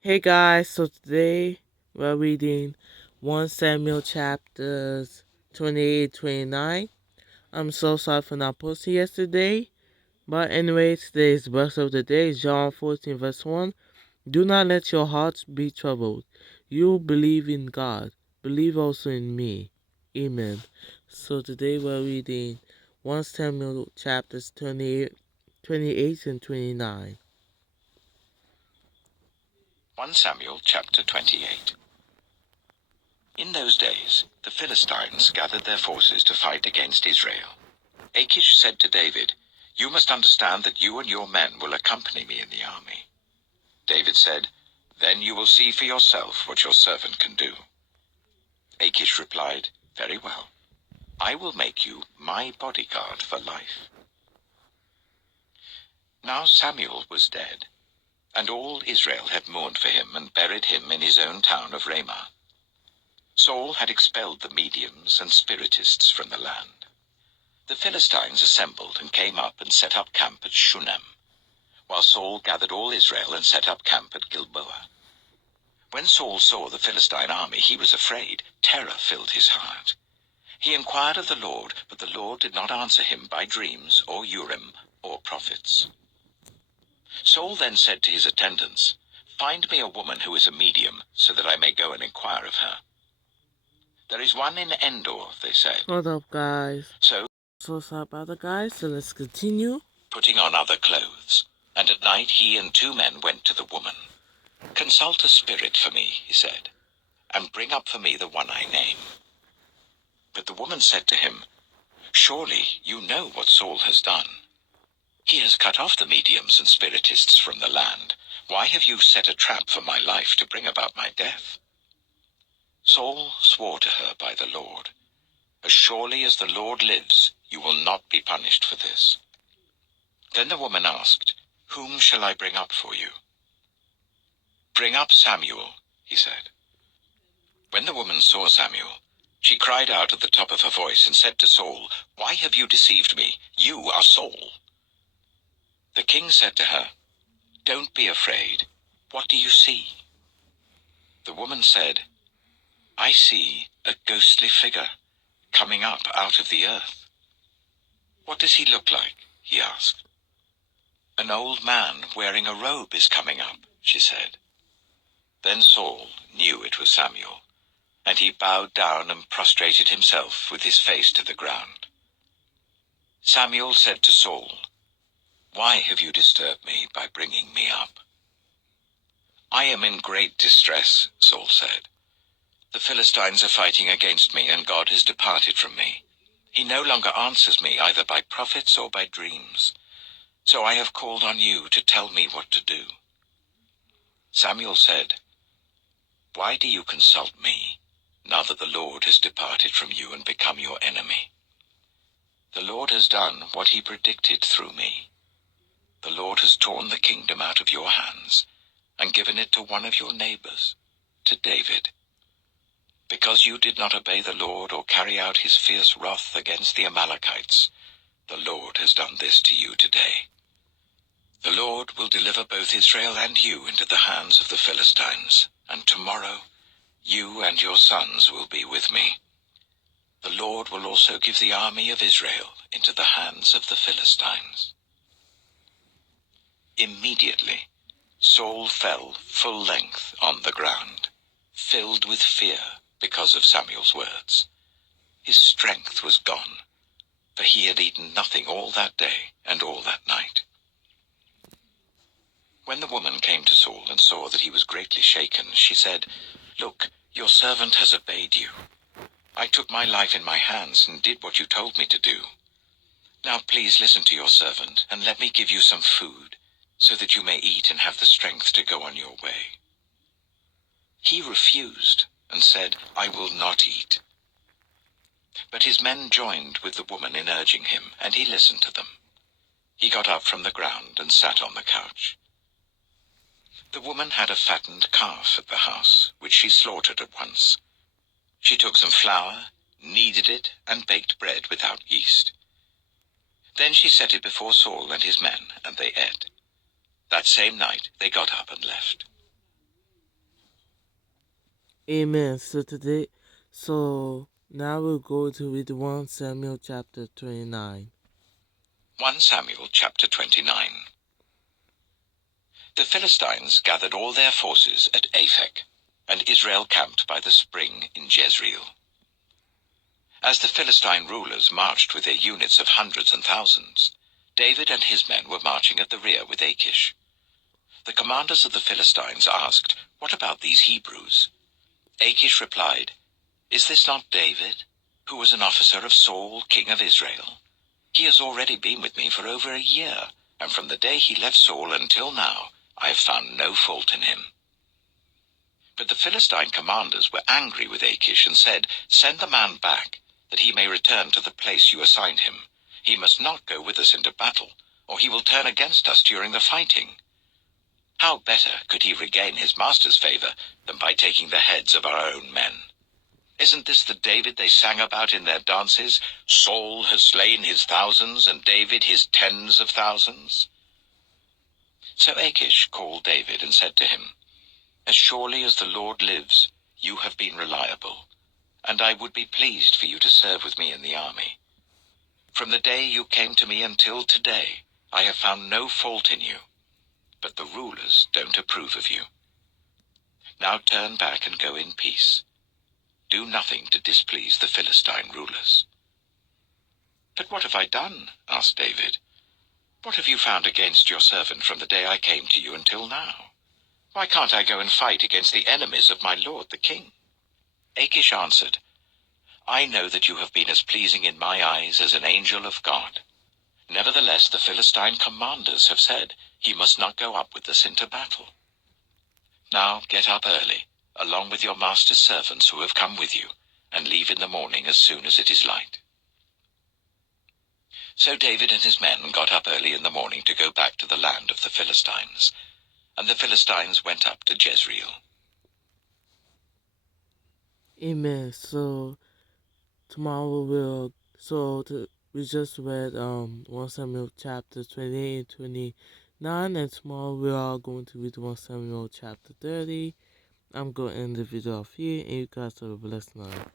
Hey guys, so today we're reading 1 Samuel chapters 28 29. I'm so sorry for not posting yesterday. But anyway, today's verse of the day is John 14 verse 1. Do not let your hearts be troubled. You believe in God. Believe also in me. Amen. So today we're reading 1 Samuel chapters 28 and 29. 1 Samuel chapter 28. In those days, the Philistines gathered their forces to fight against Israel. Achish said to David, "You must understand that you and your men will accompany me in the army." David said, "Then you will see for yourself what your servant can do." Achish replied, "Very well. I will make you my bodyguard for life." Now Samuel was dead, and all Israel had mourned for him and buried him in his own town of Ramah. Saul had expelled the mediums and spiritists from the land. The Philistines assembled and came up and set up camp at Shunem, while Saul gathered all Israel and set up camp at Gilboa. When Saul saw the Philistine army, he was afraid. Terror filled his heart. He inquired of the Lord, but the Lord did not answer him by dreams or Urim or prophets. Saul then said to his attendants, "Find me a woman who is a medium, so that I may go and inquire of her." "There is one in Endor," they said. Hold up, guys. So Sorry about that, guys. So let's continue. putting on other clothes, and at night he and two men went to the woman. "Consult a spirit for me," he said, "and bring up for me the one I name." But the woman said to him, "Surely you know what Saul has done. He has cut off the mediums and spiritists from the land. Why have you set a trap for my life to bring about my death?" Saul swore to her by the Lord, "As surely as the Lord lives, you will not be punished for this." Then the woman asked, "Whom shall I bring up for you?" "Bring up Samuel," he said. When the woman saw Samuel, she cried out at the top of her voice and said to Saul, "Why have you deceived me? You are Saul." The king said to her, "Don't be afraid. What do you see?" The woman said, "I see a ghostly figure coming up out of the earth." "What does he look like?" he asked. "An old man wearing a robe is coming up," she said. Then Saul knew it was Samuel, and he bowed down and prostrated himself with his face to the ground. Samuel said to Saul, "Why have you disturbed me by bringing me up?" "I am in great distress," Saul said. "The Philistines are fighting against me, and God has departed from me. He no longer answers me either by prophets or by dreams. So I have called on you to tell me what to do." Samuel said, "Why do you consult me, now that the Lord has departed from you and become your enemy? The Lord has done what he predicted through me. The Lord has torn the kingdom out of your hands and given it to one of your neighbors, to David. Because you did not obey the Lord or carry out his fierce wrath against the Amalekites, the Lord has done this to you today. The Lord will deliver both Israel and you into the hands of the Philistines, and tomorrow you and your sons will be with me. The Lord will also give the army of Israel into the hands of the Philistines." Immediately Saul fell full length on the ground, filled with fear because of Samuel's words. His strength was gone, for he had eaten nothing all that day and all that night. When the woman came to Saul and saw that he was greatly shaken, she said, "Look, your servant has obeyed you. I took my life in my hands and did what you told me to do. Now please listen to your servant, and let me give you some food, so that you may eat and have the strength to go on your way." He refused and said, "I will not eat." But his men joined with the woman in urging him, and he listened to them. He got up from the ground and sat on the couch. The woman had a fattened calf at the house, which she slaughtered at once. She took some flour, kneaded it, and baked bread without yeast. Then she set it before Saul and his men, and they ate. That same night they got up and left. Amen. So now we're going to read 1 Samuel chapter 29. 1 Samuel chapter 29. The Philistines gathered all their forces at Aphek, and Israel camped by the spring in Jezreel. As the Philistine rulers marched with their units of hundreds and thousands, David and his men were marching at the rear with Achish. The commanders of the Philistines asked, "What about these Hebrews?" Achish replied, "Is this not David, who was an officer of Saul, king of Israel? He has already been with me for over a year, and from the day he left Saul until now, I have found no fault in him." But the Philistine commanders were angry with Achish and said, "Send the man back, that he may return to the place you assigned him. He must not go with us into battle, or he will turn against us during the fighting. How better could he regain his master's favor than by taking the heads of our own men? Isn't this the David they sang about in their dances? Saul has slain his thousands, and David his tens of thousands." So Achish called David and said to him, "As surely as the Lord lives, you have been reliable, and I would be pleased for you to serve with me in the army. From the day you came to me until today, I have found no fault in you, but the rulers don't approve of you. Now turn back and go in peace. Do nothing to displease the Philistine rulers." "But what have I done?" asked David. "What have you found against your servant from the day I came to you until now? Why can't I go and fight against the enemies of my lord the king?" Achish answered, "I know that you have been as pleasing in my eyes as an angel of God. Nevertheless, the Philistine commanders have said, 'He must not go up with us into battle.' Now get up early, along with your master's servants who have come with you, and leave in the morning as soon as it is light." So David and his men got up early in the morning to go back to the land of the Philistines, and the Philistines went up to Jezreel. Amen. So tomorrow we just read 1 Samuel chapter 28 and 29, and tomorrow we are going to read 1 Samuel chapter 30. I'm going to end the video off here, and you guys have a blessed night.